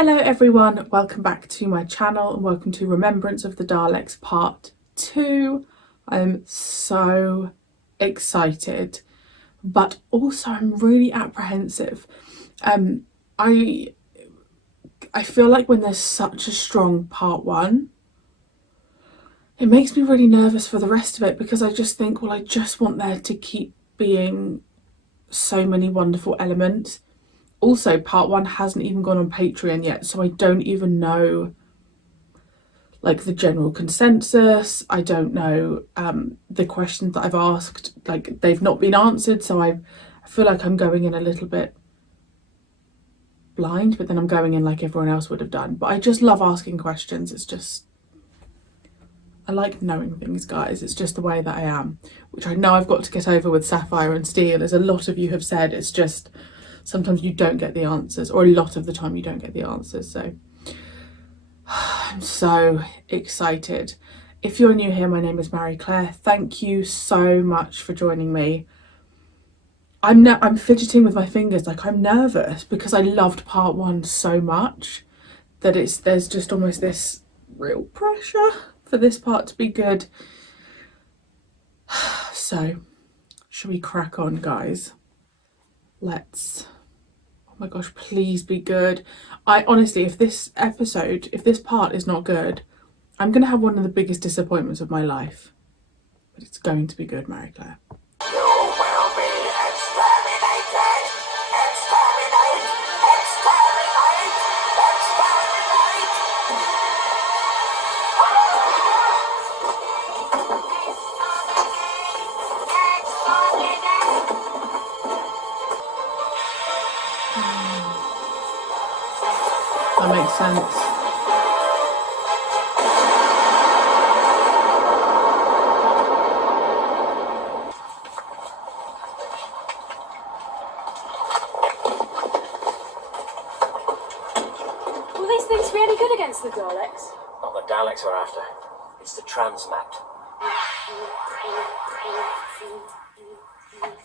Hello everyone, welcome back to my channel and welcome to Remembrance of the Daleks part 2. I'm so excited, but also I'm really apprehensive. I feel like when there's such a strong part 1, it makes me really nervous for the rest of it, because I just think, well, I just want there to keep being so many wonderful elements. Also, part 1 hasn't even gone on Patreon yet, so I don't even know like the general consensus. I don't know the questions that I've asked, like they've not been answered, so I feel like I'm going in a little bit blind, but then I'm going in like everyone else would have done. But I just love asking questions. It's just, I like knowing things, guys. It's just the way that I am, which I know I've got to get over with Sapphire and Steel, as a lot of you have said. It's just sometimes you don't get the answers, or a lot of the time you don't get the answers. So I'm so excited. If you're new here, my name is Marie-Clare. Thank you so much for joining me. I'm fidgeting with my fingers, like I'm nervous, because I loved part 1 so much that there's just almost this real pressure for this part to be good. So, should we crack on, guys? Let's. Oh my gosh, please be good. I honestly, if this part is not good, I'm going to have one of the biggest disappointments of my life. But it's going to be good, Marie-Clare. You will be exterminated! Exterminate! Exterminate! Exterminate! That makes sense. Will these things be any good against the Daleks? Not the Daleks we're after. It's the transmat.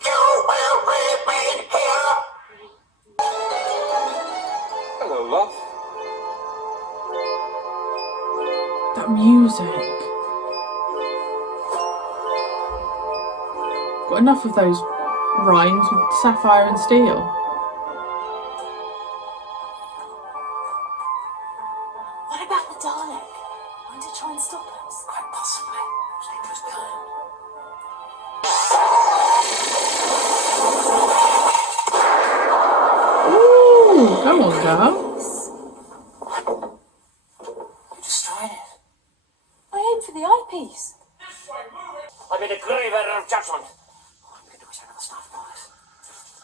You will remain here! Hello, love. That music. Got enough of those rhymes with Sapphire and Steel. What about the Dalek? Want to try and stop us? Quite possibly. Stay close behind. Ooh, come on, girl. You destroyed it. I aimed for the eyepiece. I made a grave error of judgment. Oh, I'm going to wish I never started all this.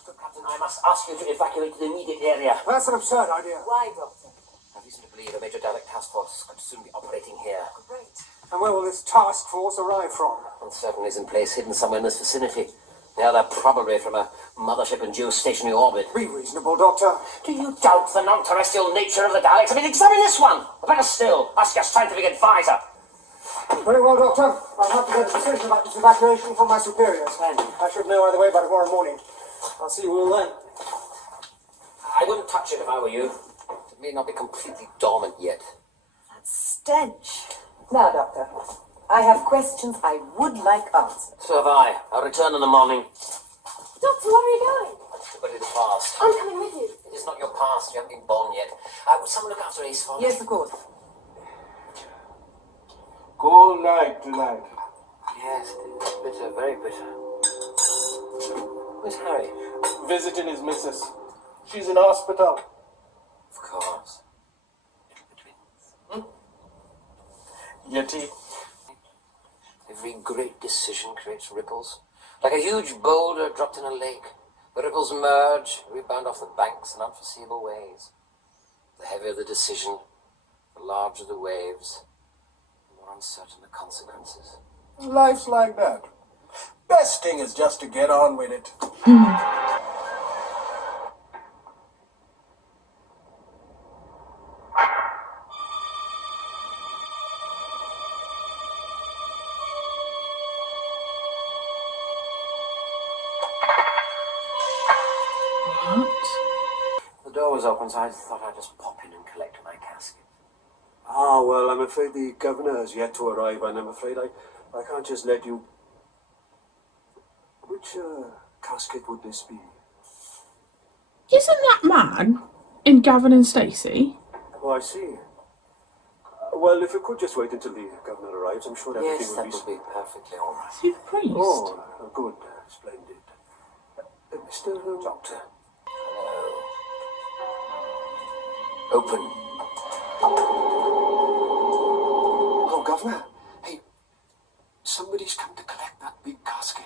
But, Captain, I must ask you to evacuate the immediate area. That's an absurd idea. Why, Doctor? I have reason to believe a major Dalek task force could soon be operating here. Great. And where will this task force arrive from? Uncertain is in place, hidden somewhere in this vicinity. Yeah, they're probably from a mothership in geostationary orbit. Be reasonable, Doctor. Do you doubt the non-terrestrial nature of the Daleks? I mean, examine this one. Or better still, ask your scientific advisor. Very well, Doctor. I'll have to get a decision about this evacuation from my superiors. And I should know either way by tomorrow morning. I'll see you all then. I wouldn't touch it if I were you. It may not be completely dormant yet. That stench. Now, Doctor, I have questions I would like answered. So have I. I'll return in the morning. Doctor, where are you going? But in the past. I'm coming with you. It is not your past. You haven't been born yet. Would someone look after Ace for me? Yes, of course. Cool night tonight. Yes, it is bitter, very bitter. Where's Harry? Visiting his missus. She's in hospital. Of course. The twins. Yeti. Every great decision creates ripples. Like a huge boulder dropped in a lake. The ripples merge, rebound off the banks in unforeseeable ways. The heavier the decision, the larger the waves, the more uncertain the consequences. Life's like that. Best thing is just to get on with it. What? The door was open, so I thought I'd just pop in and collect Ah, well, I'm afraid the governor has yet to arrive, and I'm afraid I can't just let you... Which, casket would this be? Isn't that man in Gavin and Stacey? Oh, I see. Well, if you could just wait until the governor arrives, I'm sure everything Yes, will that be... would be perfectly all right. Is he the priest? Oh, good. Splendid. Mr. Doctor. Hello. Open. Oh, Governor. Hey, somebody's come to collect that big casket.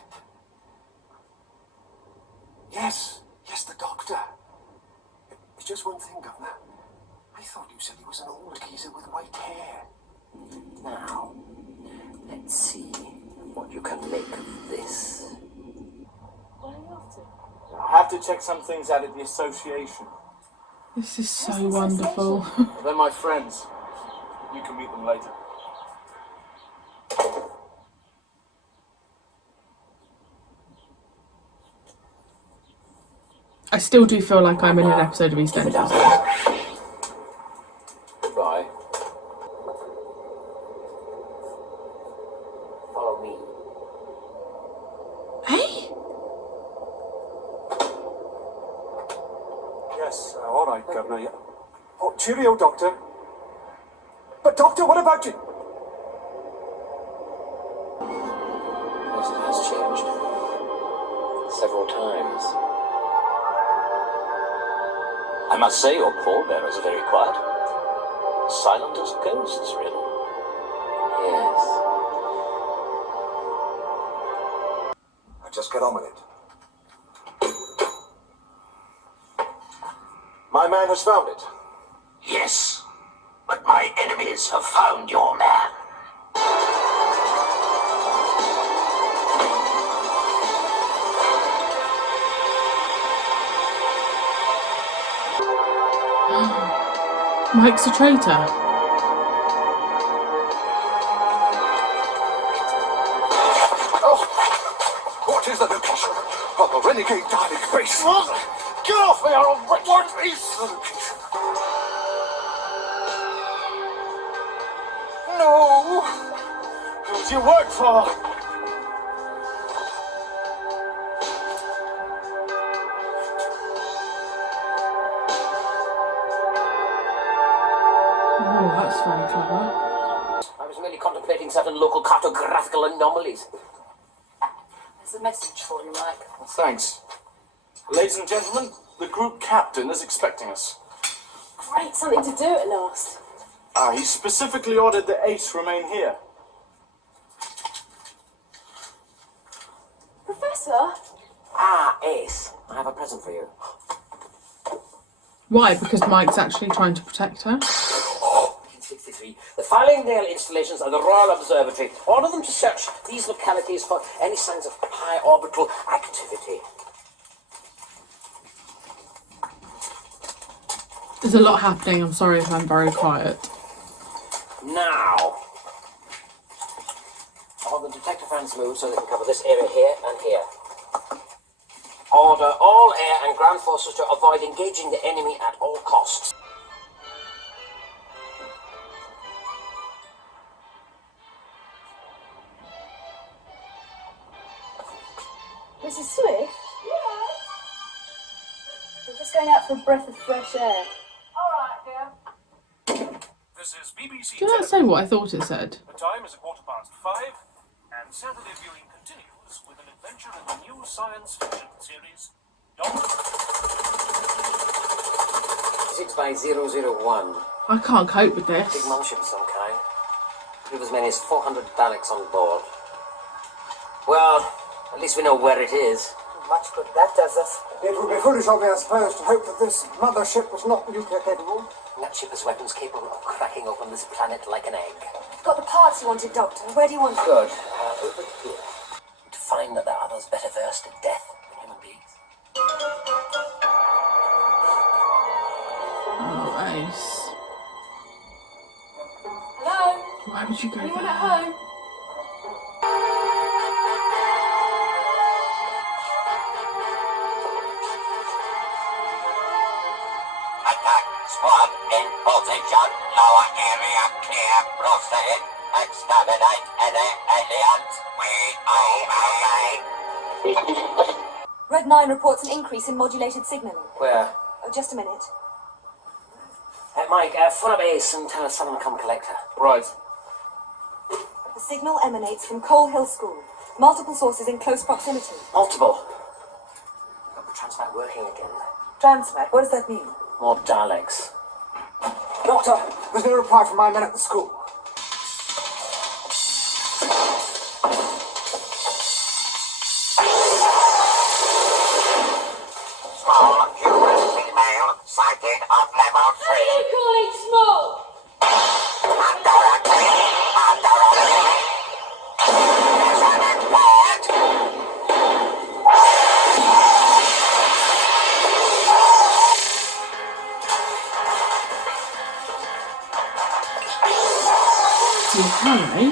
Yes, the doctor. It's just one thing, Governor. I thought you said he was an old geezer with white hair. Now, let's see what you can make of this. What are you up to? I have to check some things out at the association. This is so wonderful. They're my friends. You can meet them later. I still do feel like I'm in an episode of EastEnders. Goodbye. Follow me. Hey? Yes, all right, Governor. Yeah. Oh, cheerio, Doctor. But, Doctor, what about you? Yes, it has changed. Several times. I must say your pallbearers are very quiet. Silent as ghosts, really. Yes. Now just get on with it. My man has found it. Yes, but my enemies have found your man. Mike's a traitor. What is the location of the renegade Dalek base? Get off me, or I'll break your face! The location. No! Who do you work for? Oh, that's very clever. I was merely contemplating certain local cartographical anomalies. There's a message for you, Mike. Thanks. Ladies and gentlemen, the group captain is expecting us. Great, something to do at last. He specifically ordered the Ace remain here. Professor? Ah, Ace. I have a present for you. Why? Because Mike's actually trying to protect her? 1963. The Farlingdale installations of the Royal Observatory order them to search these localities for any signs of high orbital activity. There's a lot happening. I'm sorry if I'm very quiet. Now, I want the detector fans moved so they can cover this area here and here. Order all air and ground forces to avoid engaging the enemy at all costs. Mrs. Swift? Yeah. I'm just going out for a breath of fresh air. This is BBC Did that say what I thought it said? The time is 5:15, and Saturday viewing continues with an adventure in the new science fiction series, Daleks. 6x001. I can't cope with Big this. mothership of some kind. With as many as 400 Daleks on board. Well, at least we know where it is. Much good that does us. It would be foolish of me, I suppose, to hope that this mothership was not nuclear capable. And that ship has weapons capable of cracking open this planet like an egg. Got the parts you wanted, Doctor. Where do you want them? Good. Over here. To find that there are others better versed in death than human beings. Oh, Ace. Hello? Why would you go Anyone there? at home? Attack squad in position. Attention, lower area clear. Proceed. Exterminate any aliens. We obey. Red 9 reports an increase in modulated signaling. Where? Oh, just a minute. Mike, phone up Ace and tell us someone to come collect her. Right. The signal emanates from Coal Hill School. Multiple sources in close proximity. Multiple. Got the transmat working again. Transmat, what does that mean? More Daleks. Doctor, there's no reply from my men at the school. Small human female sighted on level 3. calling small? Under a tree. Under a tree. There's an implant. See, Harry,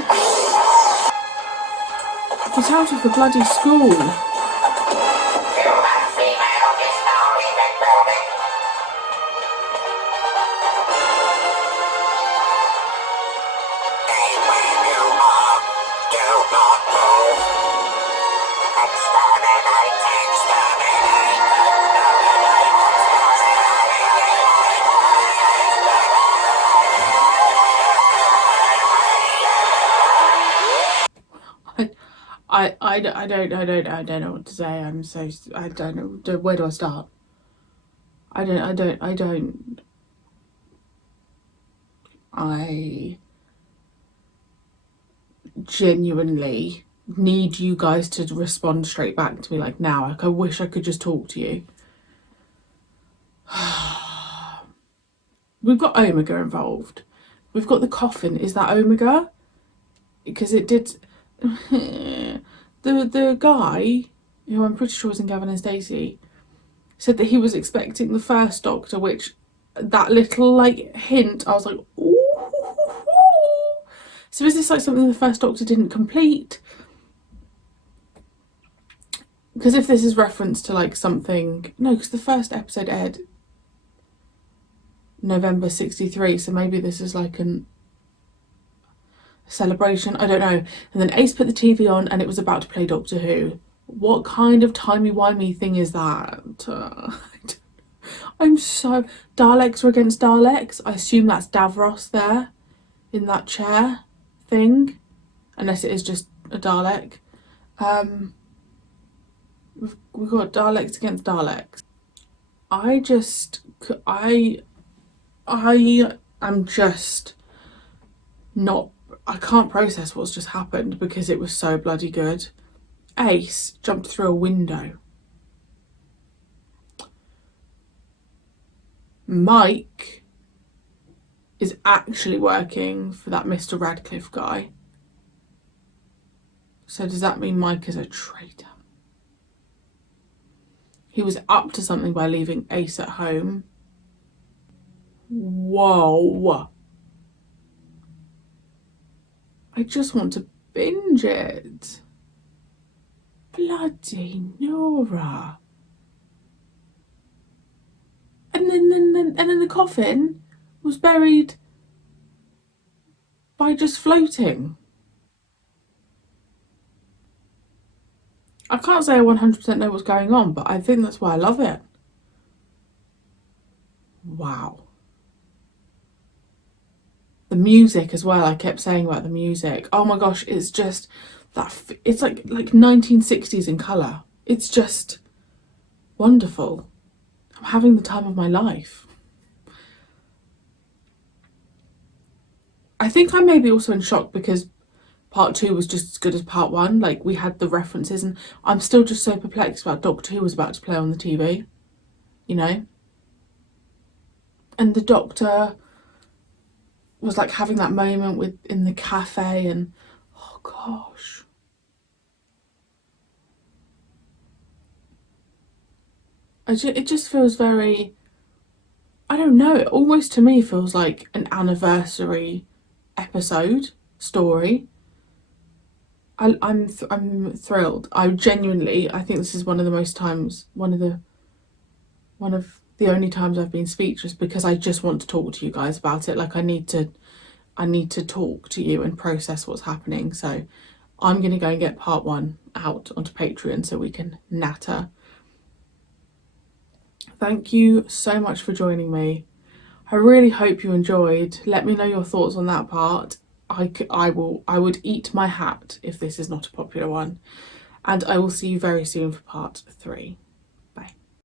get out of the bloody school. Human female is now leaving building. Stay where you are. Do not move. Exterminate, exterminate, I don't know what to say. I don't know. Where do I start? I genuinely need you guys to respond straight back to me like now. Like, I wish I could just talk to you. We've got Omega involved. We've got the coffin. Is that Omega? Because it did. The guy, who I'm pretty sure was in Gavin and Stacey, said that he was expecting the first Doctor, which that little like hint, I was like, ooh. So is this like something the first Doctor didn't complete? Because if this is reference to like something, no, because the first episode aired November 63, so maybe this is like an celebration, I don't know. And then Ace put the TV on and it was about to play Doctor Who. What kind of timey-wimey thing is that? I'm so... Daleks are against Daleks. I assume that's Davros there in that chair thing, unless it is just a Dalek. We've got Daleks against Daleks. I am just not... I can't process what's just happened because it was so bloody good. Ace jumped through a window. Mike is actually working for that Mr. Radcliffe guy. So does that mean Mike is a traitor? He was up to something by leaving Ace at home. Whoa. I just want to binge it. Bloody Nora. And then the coffin was buried by just floating. I can't say I 100% know what's going on, but I think that's why I love it. Wow. The music as well, I kept saying about the music. Oh my gosh, it's just that, it's like 1960s in colour. It's just wonderful. I'm having the time of my life. I think I may be also in shock because part 2 was just as good as part 1. Like, we had the references and I'm still just so perplexed about Doctor Who was about to play on the TV, you know? And the Doctor was like having that moment in the cafe and oh gosh. It just feels very, I don't know, it almost to me feels like an anniversary episode story. I'm thrilled. I think this is one of the the only times I've been speechless, because I just want to talk to you guys about it. Like I need to talk to you and process what's happening. So I'm going to go and get part 1 out onto Patreon so we can natter. Thank you so much for joining me. I really hope you enjoyed. Let me know your thoughts on that part. I would eat my hat if this is not a popular one. And I will see you very soon for part 3.